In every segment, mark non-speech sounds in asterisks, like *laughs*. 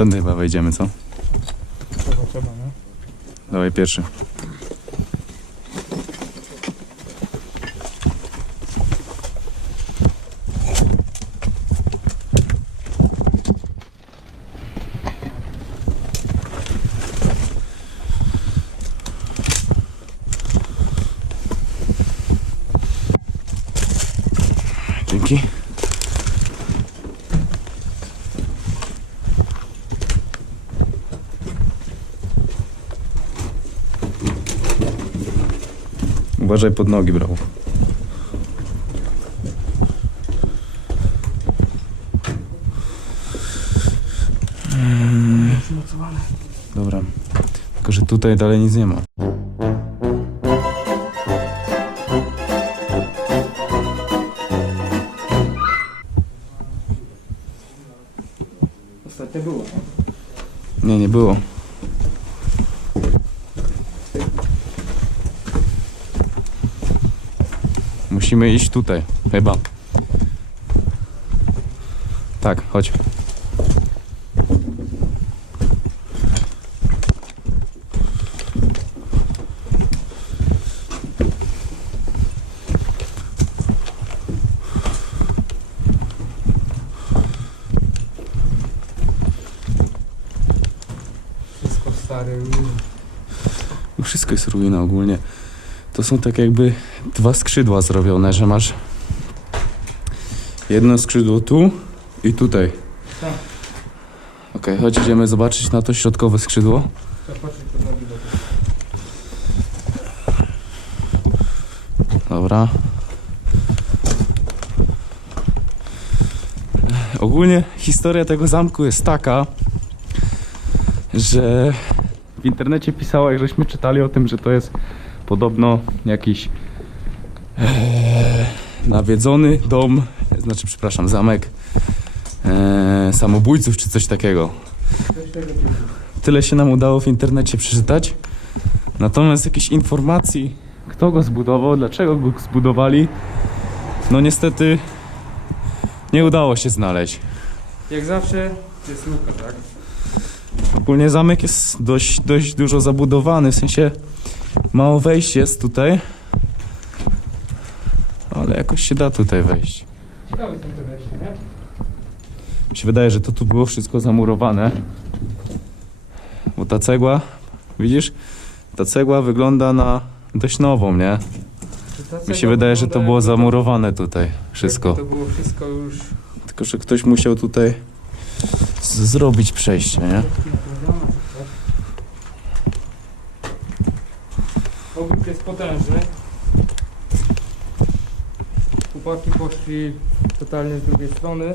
Tamtędy chyba wejdziemy, co? Trzeba, trzeba, nie? Dawaj pierwszy. Uważaj pod nogi, brawo. Przymocowane. Dobra. Tylko, że tutaj dalej nic nie ma. Ostatnio było. Nie, nie było. Musimy iść tutaj, chyba. Tak, chodź. Wszystko stare. Wszystko jest ruina ogólnie. To są tak jakby dwa skrzydła zrobione, że masz jedno skrzydło tu i tutaj. Tak. Okej, chodź, idziemy zobaczyć na to środkowe skrzydło. Dobra. Ogólnie historia tego zamku jest taka, że w internecie pisało, jak żeśmy czytali o tym, że to jest podobno jakiś e, nawiedzony dom, znaczy przepraszam, zamek e, samobójców czy coś takiego. Tyle się nam udało w internecie przeczytać. Natomiast jakichś informacji, kto go zbudował, dlaczego go zbudowali, no niestety nie udało się znaleźć. Jak zawsze jest luka, tak? Ogólnie zamek jest dość, dość dużo zabudowany, w sensie mało wejść jest tutaj, ale jakoś się da tutaj wejść. Ciekawe są te wejście, nie? Mi się wydaje, że to tu było wszystko zamurowane, bo ta cegła, widzisz, ta cegła wygląda na dość nową, nie? Mi się wydaje, że to było zamurowane tutaj wszystko. To było wszystko już... Tylko, że ktoś musiał tutaj zrobić przejście, nie? Obiekt jest potężny. Chłopaki poszli totalnie z drugiej strony.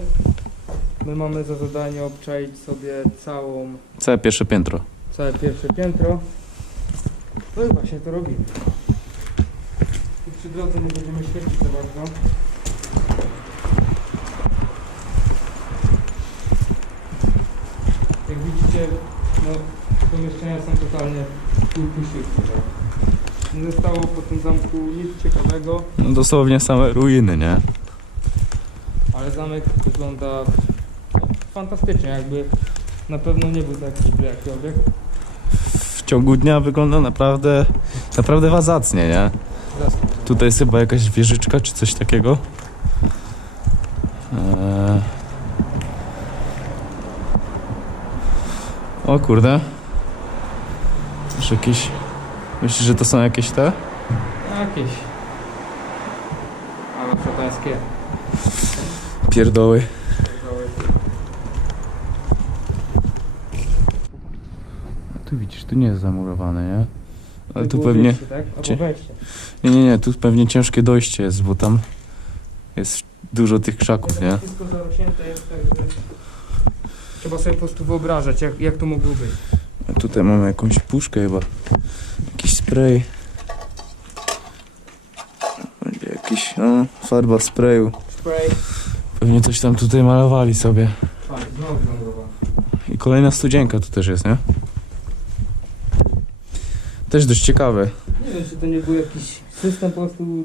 My mamy za zadanie obczaić sobie całą, Całe pierwsze piętro. całe pierwsze piętro. No i właśnie to robimy. I przy drodze nie będziemy świecić za bardzo. Jak widzicie, no, pomieszczenia są totalnie. Tak? Nie zostało po tym zamku nic ciekawego, No dosłownie same ruiny, nie? ale zamek wygląda fantastycznie, jakby na pewno nie był taki byle jaki obiekt. W ciągu dnia wygląda naprawdę, naprawdę wazacnie, nie? Tutaj jest chyba jakaś wieżyczka czy coś takiego. Eee... O kurde. Już jakieś... Myślisz, że to są jakieś te? Jakieś. Ale szatańskie. Pierdoły. Tu widzisz, tu nie jest zamurowane, nie? Ale tu pewnie... Tak? Cie-. Nie, nie, nie, tu pewnie ciężkie dojście jest, bo tam jest dużo tych krzaków, nie? Wszystko zarośnięte jest tak, że trzeba sobie po prostu wyobrażać, jak, jak to mogło być. A tutaj mamy jakąś puszkę chyba. Jakiś spray. Będzie jakiś, no, farba sprayu. Spray. Pewnie coś tam tutaj malowali sobie. Fajnie, znowu. I kolejna studzienka tu też jest, nie? Też dość ciekawe. Nie wiem, czy to nie był jakiś system po prostu...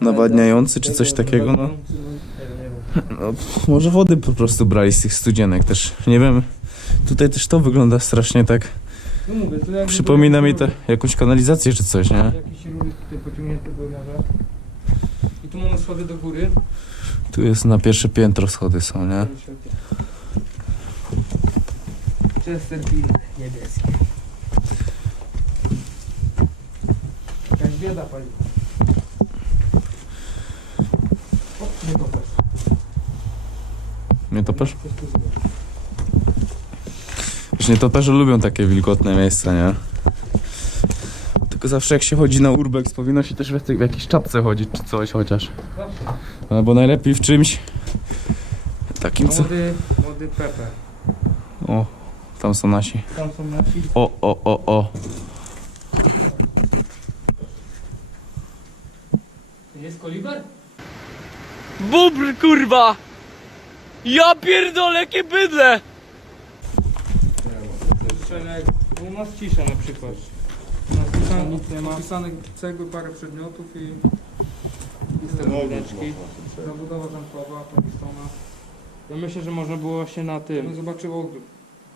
Nawadniający czy coś takiego, no. wiem. no. Może wody po prostu brali z tych studzienek też. Nie wiem, Tutaj też to wygląda strasznie tak. No mówię, to jakby Przypomina mi to jakąś kanalizację czy coś, nie? Jakieś rury tutaj pociągnięte do morza. I tu mamy schody do góry. Tu jest na pierwsze piętro schody są, nie? Chesterfield niebieski. Jakaś bieda paliwa. O, nie popatrz. Nie topesz? Coś tu. Wiesz, nie toperze lubią takie wilgotne miejsca, nie? Tylko zawsze jak się chodzi na urbex, powinno się też w, w jakiejś czapce chodzić, czy coś chociaż. Albo najlepiej w czymś takim, co... Młody, młody Pepe. O, tam są nasi. Tam są nasi. O, o, o, o. To jest koliber? Bubr, kurwa! Ja pierdolę, jakie bydle! Nas cisza na przykład. U nas cisza, nic nie ma. Wpisane cegły, parę przedmiotów i... I sterowniczki. Zabudowa zamkowa, Pakistana. Ja myślę, że można było się na tym... No zobaczył ogród.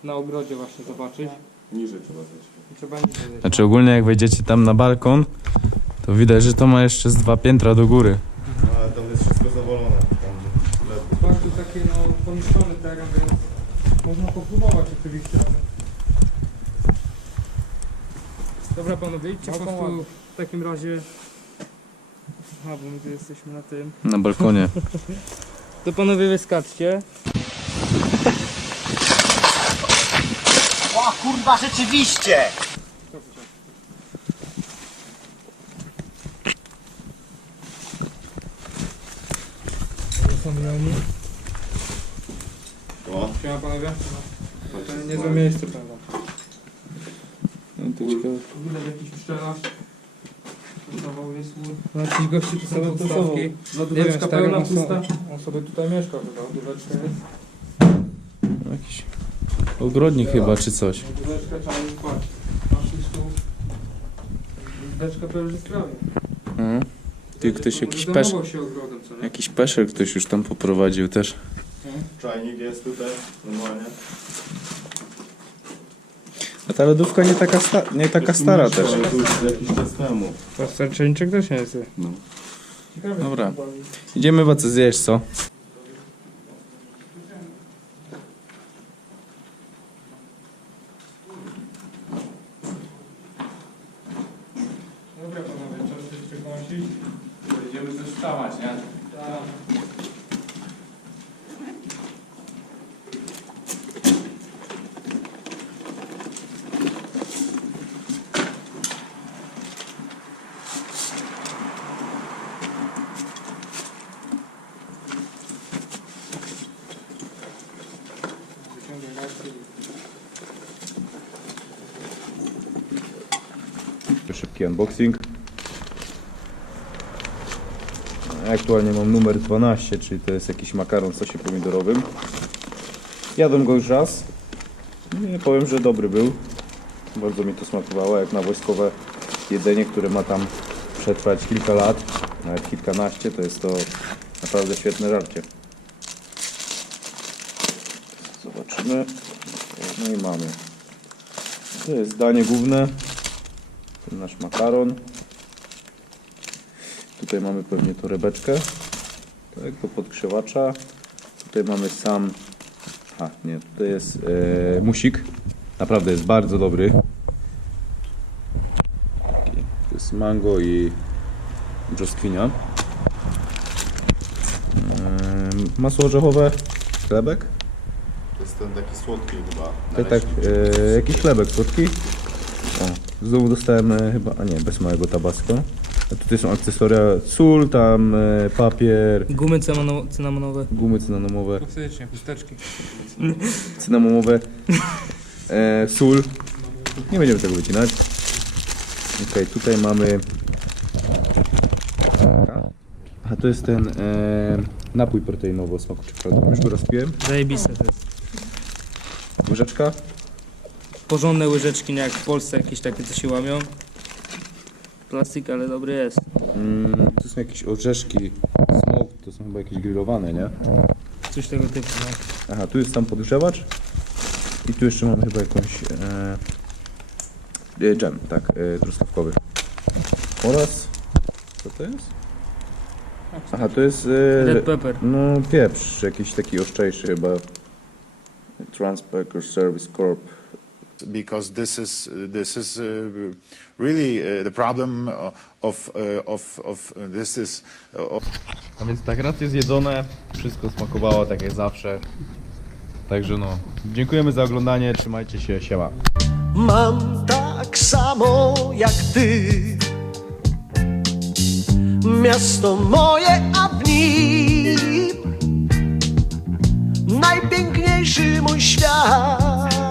Na ogrodzie właśnie zobaczyć. Niżej trzeba zejść. Trzeba nie wiedzieć. Znaczy ogólnie jak wejdziecie tam na balkon, to widać, że to ma jeszcze z dwa piętra do góry. No, ale tam jest wszystko zawolone. Tam lepiej. Bardzo taki no pomieszczony teren, więc można popróbować oczywiście. ale- Dobra panowie, idźcie po prostu w takim razie. Aha, bo my tu jesteśmy na tym. Na balkonie. *laughs* To panowie wyskaczcie. O kurwa, rzeczywiście! Są. O, Siema panowie. To niezłe miejsce prawda. Widać jakiś pszczelarz. Zawał jest No jakiś gości tu są podstawki. Lodóweczka pełna pusta. On sobie tutaj mieszka chyba, lodóweczka jest. Jakiś ogrodnik chyba, czy coś. Lodóweczka trzeba już spać. Naszli stół. Lodóweczka pełna sprawie. Mhm. Ty, ktoś jakiś pesz... się ogrodem, co nie? Jakiś peszel ktoś już tam poprowadził też. czajnik jest tutaj, normalnie. A ta lodówka nie taka, sta... nie taka stara też. Tu już jakiś czas temu. Pasterczyńczyk też nie jest. No. Ciekawe, Dobra. to. Idziemy chyba coś zjeść, co? Dobra panowie, czas się przekąsić. Idziemy coś wstawać, nie? Tak. Wyciągaj ręce i- unboxing. Aktualnie mam numer 12, czyli to jest jakiś makaron w sosie pomidorowym. Jadłem go już raz. Nie powiem, że dobry był. Bardzo mi to smakowało, jak na wojskowe jedzenie, które ma tam przetrwać kilka lat, nawet kilkanaście, to jest to naprawdę świetne żarcie. Zobaczymy. No i mamy. To jest danie główne. Ten nasz makaron. Tutaj mamy pewnie torebeczkę. Tak, do podgrzewacza. Tutaj mamy sam. A, nie, tutaj jest e, musik. Naprawdę jest bardzo dobry. To jest mango i brzoskwinia. E, masło orzechowe, chlebek. To jest ten taki słodki chyba. Tak, tak, e, jakiś chlebek słodki. O, znowu dostałem e, chyba, a nie, bez małego tabasco. A tutaj są akcesoria, sól, tam e, papier, Gumy cynamono- cynamonowe. gumy cynamomowe, Toksycznie, chusteczki. cynamomowe, e, sól. Nie będziemy tego wycinać. Okej, tutaj mamy... A to jest ten e, napój proteinowy o smaku czekolady. Już go rozpiłem. Zajebiste to jest. Łyżeczka. Porządne łyżeczki, nie jak w Polsce jakieś takie, co się łamią. Plastik, ale dobry jest. Mm, tu są jakieś orzeszki, smoke, to są chyba jakieś grillowane, nie? Coś tego typu, no. Aha, tu jest sam podgrzewacz I tu jeszcze mamy chyba jakąś e, e, dżem, tak, e, truskawkowy. Oraz, co to jest? Aha, to jest e, Red pepper. no pieprz, jakiś taki ostrzejszy chyba. Transpacker Service Corp. because this is this is uh, really uh, the problem of uh, of of uh, this is of A więc tak, racje zjedzone, wszystko smakowało tak jak zawsze. Także no, dziękujemy za oglądanie, trzymajcie się, siema. Mam tak samo jak ty Miasto moje, a w nim Najpiękniejszy mój świat